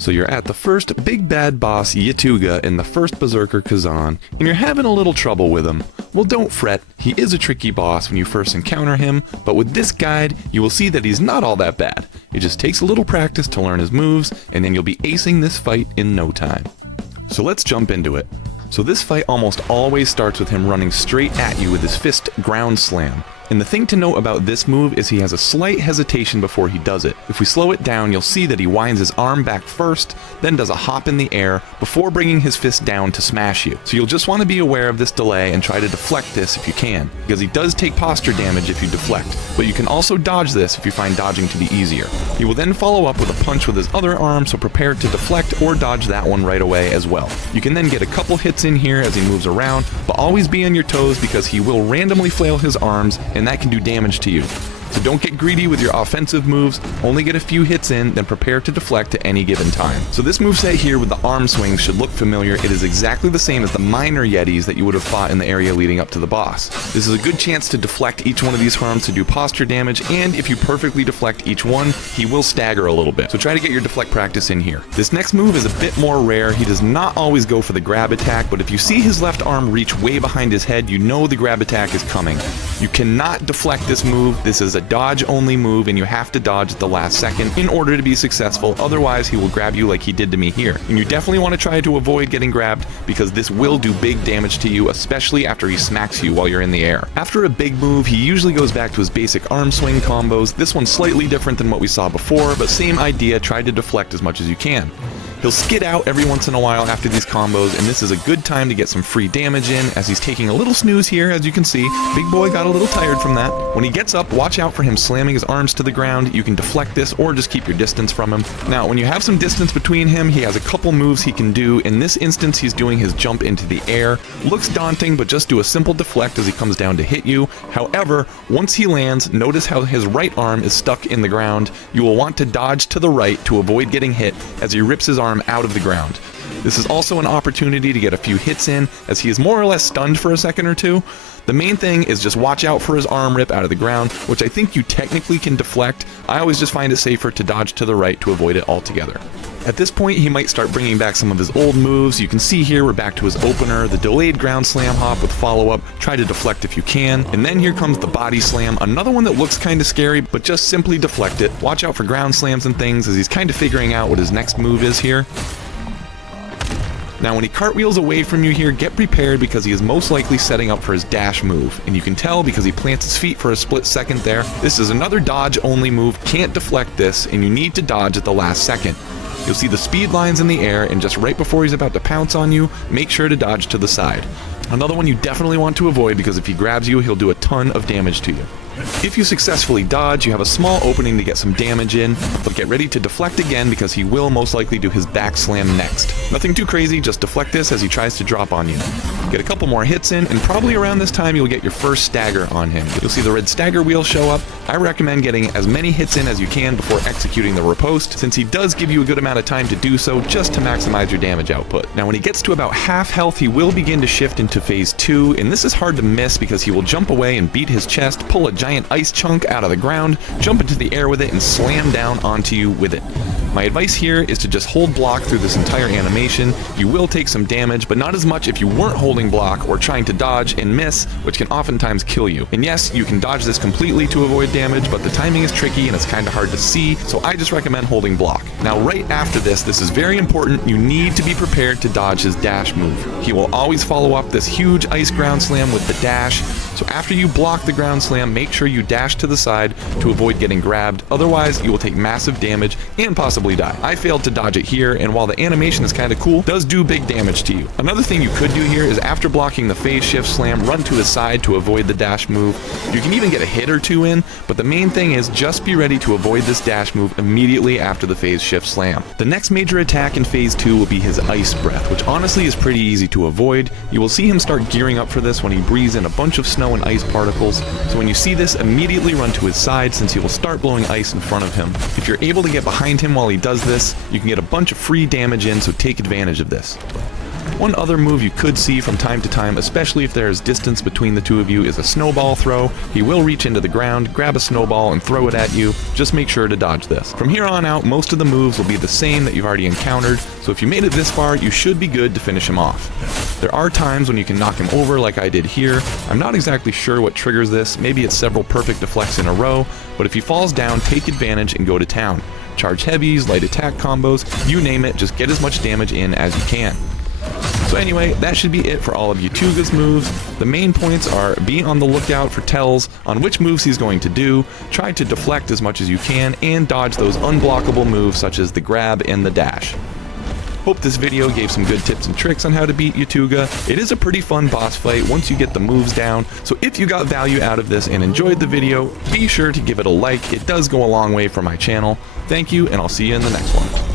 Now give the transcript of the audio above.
So you're at the first big bad boss Yetuga in the First Berserker Khazan, and you're having a little trouble with him. Well, don't fret, he is a tricky boss when you first encounter him, but with this guide, you will see that he's not all that bad. It just takes a little practice to learn his moves, and then you'll be acing this fight in no time. So let's jump into it. So this fight almost always starts with him running straight at you with his fist ground slam. And the thing to note about this move is he has a slight hesitation before he does it. If we slow it down, you'll see that he winds his arm back first, then does a hop in the air before bringing his fist down to smash you. So you'll just want to be aware of this delay and try to deflect this if you can, because he does take posture damage if you deflect, but you can also dodge this if you find dodging to be easier. He will then follow up with a punch with his other arm, so prepare to deflect or dodge that one right away as well. You can then get a couple hits in here as he moves around, but always be on your toes because he will randomly flail his arms, and that can do damage to you. So don't get greedy with your offensive moves, only get a few hits in, then prepare to deflect at any given time. So this moveset here with the arm swings should look familiar. It is exactly the same as the minor Yetis that you would have fought in the area leading up to the boss. This is a good chance to deflect each one of these harms to do posture damage, and if you perfectly deflect each one, he will stagger a little bit. So try to get your deflect practice in here. This next move is a bit more rare. He does not always go for the grab attack, but if you see his left arm reach way behind his head, you know the grab attack is coming. You cannot deflect this move. This is a dodge only move, and you have to dodge at the last second in order to be successful, otherwise he will grab you like he did to me here. And you definitely want to try to avoid getting grabbed because this will do big damage to you, especially after he smacks you while you're in the air. After a big move, he usually goes back to his basic arm swing combos. This one's slightly different than what we saw before, but same idea, try to deflect as much as you can. He'll skid out every once in a while after these combos, and this is a good time to get some free damage in as he's taking a little snooze here, as you can see. Big boy got a little tired from that. When he gets up, watch out for him slamming his arms to the ground. You can deflect this or just keep your distance from him. Now, when you have some distance between him, he has a couple moves he can do. In this instance, he's doing his jump into the air. Looks daunting, but just do a simple deflect as he comes down to hit you. However, once he lands, notice how his right arm is stuck in the ground. You will want to dodge to the right to avoid getting hit as he rips his arm out of the ground. This is also an opportunity to get a few hits in as he is more or less stunned for a second or two. The main thing is just watch out for his arm rip out of the ground, which I think you technically can deflect. I always just find it safer to dodge to the right to avoid it altogether. At this point, he might start bringing back some of his old moves. You can see here we're back to his opener, the delayed ground slam hop with follow-up. Try to deflect if you can. And then here comes the body slam, another one that looks kind of scary, but just simply deflect it. Watch out for ground slams and things as he's kind of figuring out what his next move is here. Now when he cartwheels away from you here, get prepared because he is most likely setting up for his dash move. And you can tell because he plants his feet for a split second there. This is another dodge only move, can't deflect this, and you need to dodge at the last second. You'll see the speed lines in the air, and just right before he's about to pounce on you, make sure to dodge to the side. Another one you definitely want to avoid because if he grabs you, he'll do a ton of damage to you. If you successfully dodge, you have a small opening to get some damage in, but get ready to deflect again because he will most likely do his back slam next. Nothing too crazy, just deflect this as he tries to drop on you. Get a couple more hits in, and probably around this time you'll get your first stagger on him. You'll see the red stagger wheel show up. I recommend getting as many hits in as you can before executing the riposte, since he does give you a good amount of time to do so just to maximize your damage output. Now when he gets to about half health, he will begin to shift into phase 2, and this is hard to miss because he will jump away and beat his chest, pull a giant ice chunk out of the ground, jump into the air with it, and slam down onto you with it. My advice here is to just hold block through this entire animation. You will take some damage, but not as much if you weren't holding block or trying to dodge and miss, which can oftentimes kill you. And yes, you can dodge this completely to avoid damage, but the timing is tricky and it's kind of hard to see, so I just recommend holding block. Now right after this is very important, you need to be prepared to dodge his dash move. He will always follow up this huge ice ground slam with the dash, so after you block the ground slam, make sure you dash to the side to avoid getting grabbed, otherwise you will take massive damage and possibly die. I failed to dodge it here, and while the animation is kind of cool, does do big damage to you. Another thing you could do here is after blocking the phase shift slam, run to his side to avoid the dash move. You can even get a hit or two in, but the main thing is just be ready to avoid this dash move immediately after the phase shift slam. The next major attack in phase 2 will be his ice breath, which honestly is pretty easy to avoid. You will see him start gearing up for this when he breathes in a bunch of snow and ice particles, so when you see this, immediately run to his side since he will start blowing ice in front of him. If you're able to get behind him while he does this, you can get a bunch of free damage in, so take advantage of this. One other move you could see from time to time, especially if there is distance between the two of you, is a snowball throw. He will reach into the ground, grab a snowball, and throw it at you. Just make sure to dodge this. From here on out, most of the moves will be the same that you've already encountered, so if you made it this far, you should be good to finish him off. There are times when you can knock him over like I did here. I'm not exactly sure what triggers this, maybe it's several perfect deflects in a row, but if he falls down, take advantage and go to town. Charge heavies, light attack combos, you name it, just get as much damage in as you can. So anyway, that should be it for all of Yetuga's moves. The main points are be on the lookout for tells on which moves he's going to do, try to deflect as much as you can, and dodge those unblockable moves such as the grab and the dash. Hope this video gave some good tips and tricks on how to beat Yetuga. It is a pretty fun boss fight once you get the moves down, so if you got value out of this and enjoyed the video, be sure to give it a like. It does go a long way for my channel. Thank you, and I'll see you in the next one.